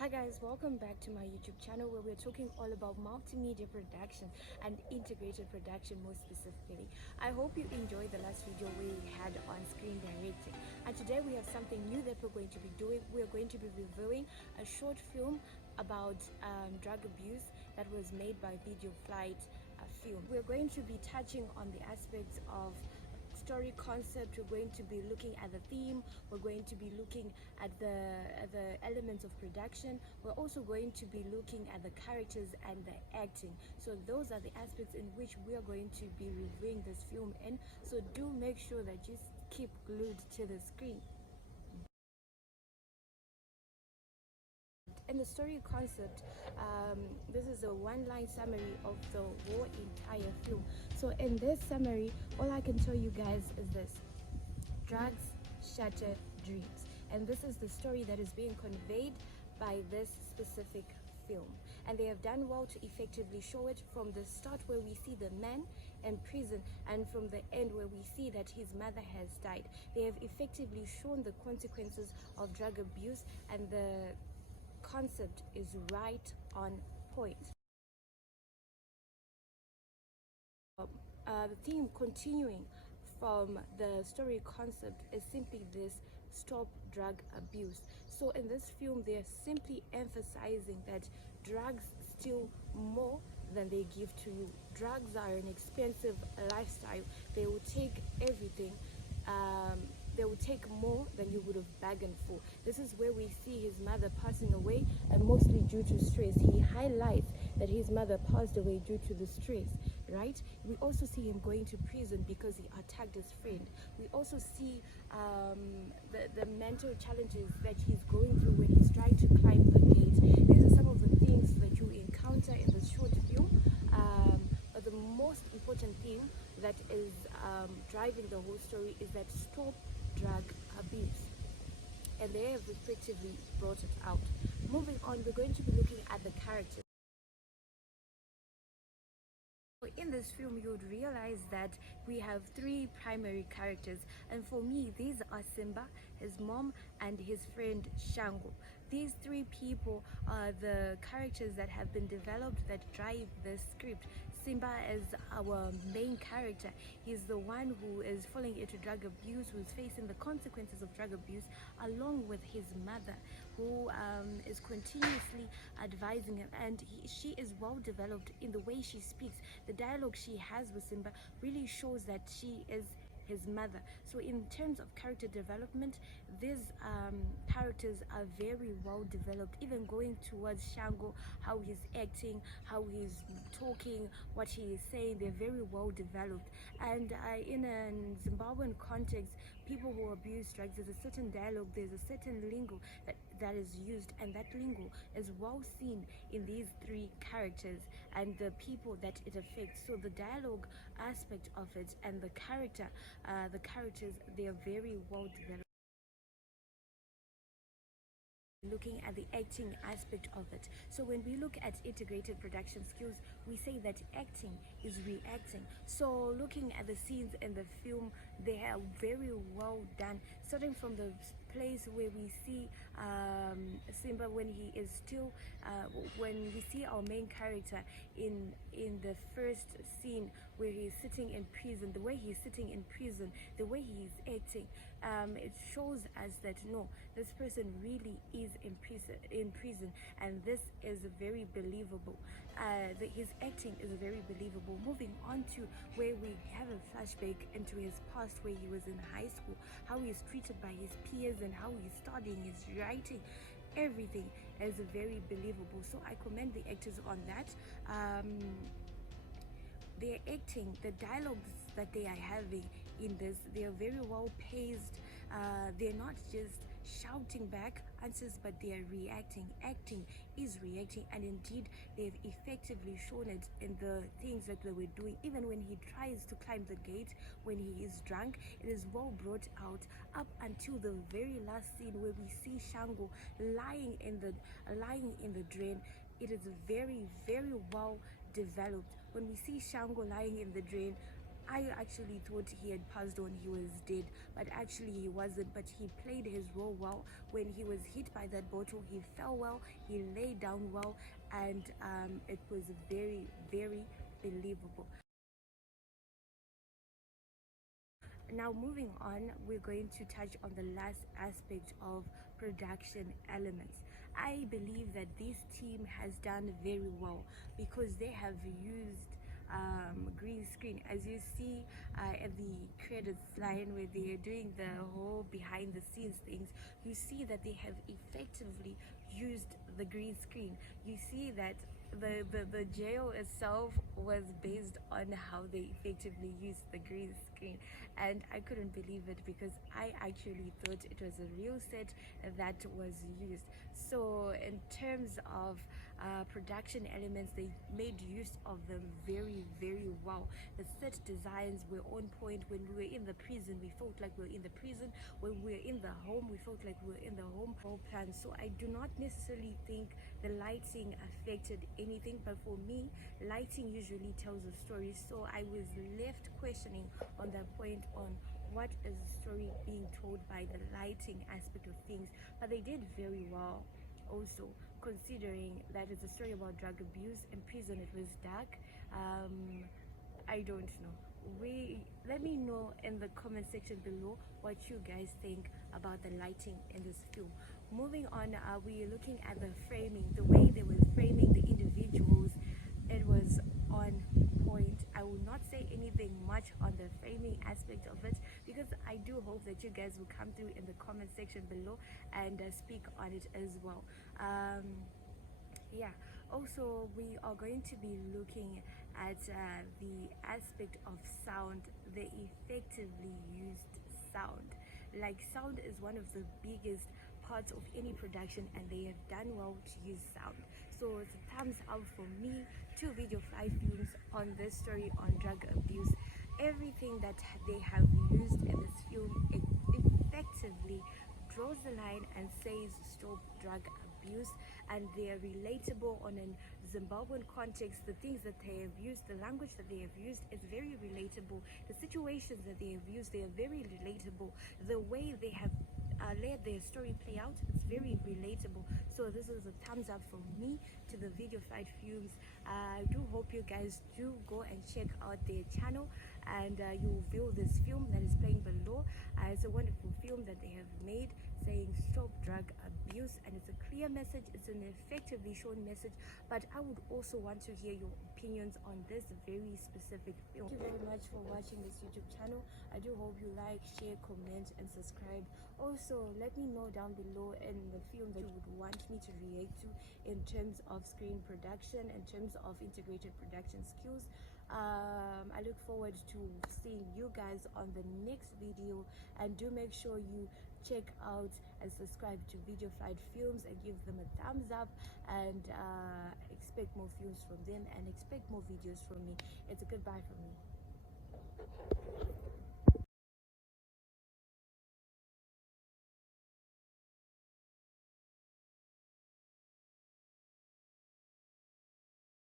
Hi guys, welcome back to my YouTube channel where we're talking all about multimedia production and integrated production more specifically. I hope you enjoyed the last video we had on screen directing, and today we have something new that we're going to be doing. We're going to be reviewing a short film about drug abuse that was made by Video Flight Film. We're going to be touching on the aspects of story concept. We're going to be looking at the theme. We're going to be looking at the elements of production. We're also going to be looking at the characters and the acting. So those are the aspects in which we are going to be reviewing this film in. So do make sure that you keep glued to the screen. In the story concept, this is a one-line summary of the whole entire film. So in this summary, all I can tell you guys is this: drugs shatter dreams, and this is the story that is being conveyed by this specific film. And they have done well to effectively show it from the start, where we see the man in prison, and from the end where we see that his mother has died. They have effectively shown the consequences of drug abuse, and the concept is right on point. The theme continuing from the story concept is simply this: stop drug abuse. So in this film, they are simply emphasizing that drugs steal more than they give to you. Drugs are an expensive lifestyle. They will take everything. They will take more than you would have bargained for. This is where we see his mother passing away, and mostly due to stress. He highlights that his mother passed away due to the stress, right? We also see him going to prison because he attacked his friend. We also see the mental challenges that he's going through when he's trying to climb the gate. These are some of the things that you encounter in this short film. But the most important theme that is driving the whole story is that stop drug abuse, and they have effectively brought it out. Moving on, we're going to be looking at the characters. In this film, you would realize that we have three primary characters, and for me, these are Simba, his mom, and his friend Shango. These three people are the characters that have been developed that drive the script. Simba is our main character. He's the one who is falling into drug abuse, who's facing the consequences of drug abuse, along with his mother, who is continuously advising him. And she is well developed in the way she speaks. The dialogue she has with Simba really shows that she is his mother. So in terms of character development, these characters are very well developed. Even going towards Shango, how he's acting, how he's talking, what he is saying, they're very well developed. And in a Zimbabwean context, people who abuse drugs, there's a certain dialogue, there's a certain lingo that is used, and that lingo is well seen in these three characters and the people that it affects. So the dialogue aspect of it and the characters, they are very well developed. Looking at the acting aspect of it. So when we look at integrated production skills, we say that acting is reacting. So looking at the scenes in the film, they are very well done, starting from the place where we see Simba when he is still when we see our main character in the first scene where he's sitting in prison. The way he's sitting in prison, the way he's acting, it shows us that no, this person really is in prison, and this is very believable. His acting is very believable. Moving on to where we have a flashback into his past, where he was in high school, how he's treated by his peers, and how he's studying, his writing, everything is very believable. So I commend the actors on that. Their acting, the dialogues that they are having in this, they are very well paced. They're not just shouting back answers, but they are reacting. Acting is reacting, and indeed they've effectively shown it in the things that they were doing. Even when he tries to climb the gate when he is drunk, it is well brought out, up until the very last scene where we see Shango lying in the drain. It is very, very well developed. When we see Shango lying in the drain, I actually thought he had passed on, he was dead, but actually he wasn't. But he played his role well. When he was hit by that bottle, he fell well, he lay down well, and it was very, very believable. Now moving on, we're going to touch on the last aspect of production elements. I believe that this team has done very well because they have used green screen, as you see at the credits line where they are doing the whole behind the scenes things. You see that they have effectively used the green screen. You see that the jail itself was based on how they effectively used the green screen, and I couldn't believe it because I actually thought it was a real set that was used. So in terms of production elements, they made use of them very, very well. The set designs were on point. When we were in the prison, we felt like we were in the prison. When we were in the home, we felt like we were in the home plan. So I do not necessarily think the lighting affected anything, but for me, lighting usually tells a story. So I was left questioning on that point on what is the story being told by the lighting aspect of things. But they did very well also, considering that it's a story about drug abuse. In prison it was dark. I don't know. We Let me know in the comment section below what you guys think about the lighting in this film. Moving on, we are looking at the framing, the way they were framing the individuals. It was on point. I will not say anything much on the framing aspect of it because I do hope that you guys will come through in the comment section below and speak on it as well. Yeah, also we are going to be looking at the aspect of sound. They effectively used sound. Like, sound is one of the biggest parts of any production, and they have done well to use sound. So it's a thumbs up for me to Video 5 Films on this story on drug abuse. Everything that they have used in this film, it effectively draws the line and says stop drug abuse, and they are relatable on a Zimbabwean context. The things that they have used, the language that they have used is very relatable. The situations that they have used, they are very relatable. The way they have let their story play out, it's very relatable. So this is a thumbs up from me to the Video Fight Films. I do hope you guys do go and check out their channel, and you will view this film that is playing below. It's a wonderful film that they have made saying stop drug abuse, and it's a clear message, it's an effectively shown message. But I would also want to hear your opinions on this very specific film. Thank you very much for watching this YouTube channel. I do hope you like, share, comment and subscribe. Also, let me know down below in the film that you would want me to react to in terms of screen production, in terms of integrated production skills. I look forward to seeing you guys on the next video, and do make sure you check out and subscribe to Video Flight Films and give them a thumbs up, and expect more films from them and expect more videos from me. It's a goodbye from me.